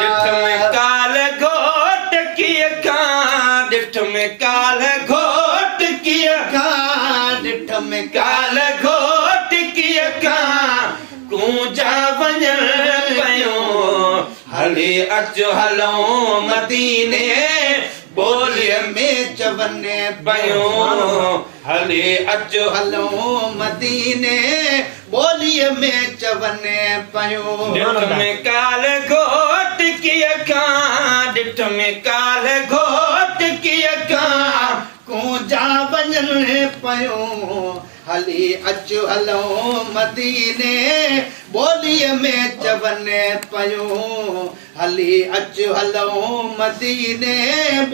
डिठ में काल घोट किए खां, डिठ में काल घोट किए खां, डिठ में काल घोट किए खां, कूंजा वञण पयो हली अचो हलो मदीने ॿोलीअ में चवने पयो हली अचो हलो मदीने ॿोलीअ में चवने पयो डिठ में काल घोट किए खां, डिठ में काल घोट किए खां, कूंजा वञण पयो हली अचो हलो मदीने ॿोलीअ में चवने पयो हली अचो हलो मदीने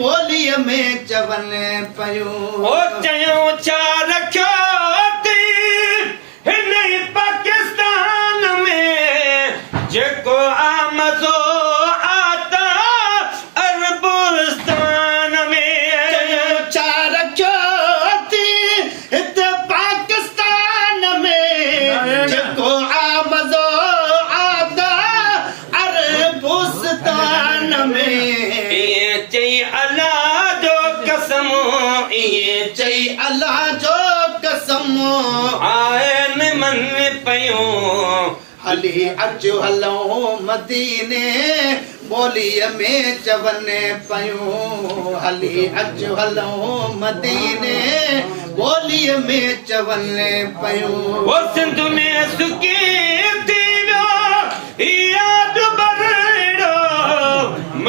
ॿोलीअ में चवने पयो ओ चयो छा रखियो थी हिन पाकिस्तान में जेको आ मज़ो आता अरबुस्तान में चयो छा रखियो थी हिते पाकिस्तान में जेको आ मज़ो आता अरबुस्तान में ये चई अल्लाह जो कसम ये चई अल्लाह जो कसम आयन मन पयो हली अचो हलो मदीने ॿोलीअ में चवने पयो हली अचो हलो मदीने ॿोलीअ में चवने पयो ओ सिंध में सुकी थी वियो याद बरड़ो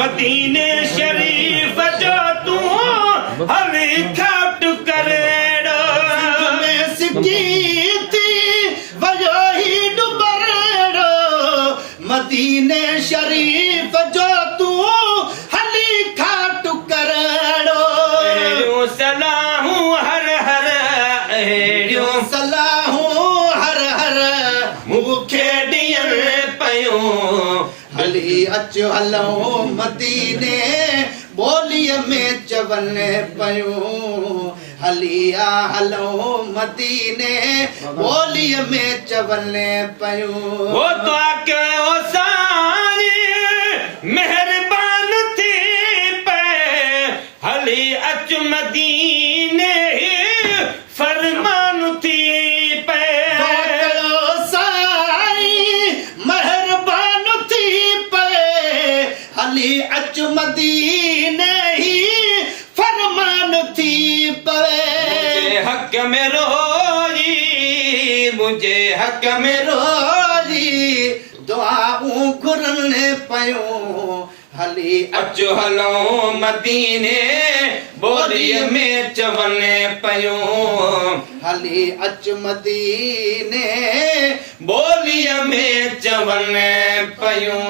मदीने शरीफ जो तूं हली खाट करेड़ो सिंध में सुकी थी वियो ही डुबरेड़ो मदीने शरीफ जो तूं हली खाट करेड़ो अहिड़ियूं सलाहूं हर हर अहिड़ियूं सलाहूं हर हर मूंखे ॾियण पयो हली अचो हलो मदीने ॿोलीअ में चवने पयो हली आ हलो मदीने ॿोलीअ में चवने पयो ओ दुआ कयो साईं मेहरबान थी पे हली अच मदीने फरमान थी पे साईं मेहरबान थी पे हली अच मदीने ही फरमान थी पे हक में रोजी मुझे हक में रोजी दुआऊं घुरने पयो हली अचो हलो मदीने ॿोलीअ में चवने पयो हली अच मदीने ॿोलीअ में चवने पयो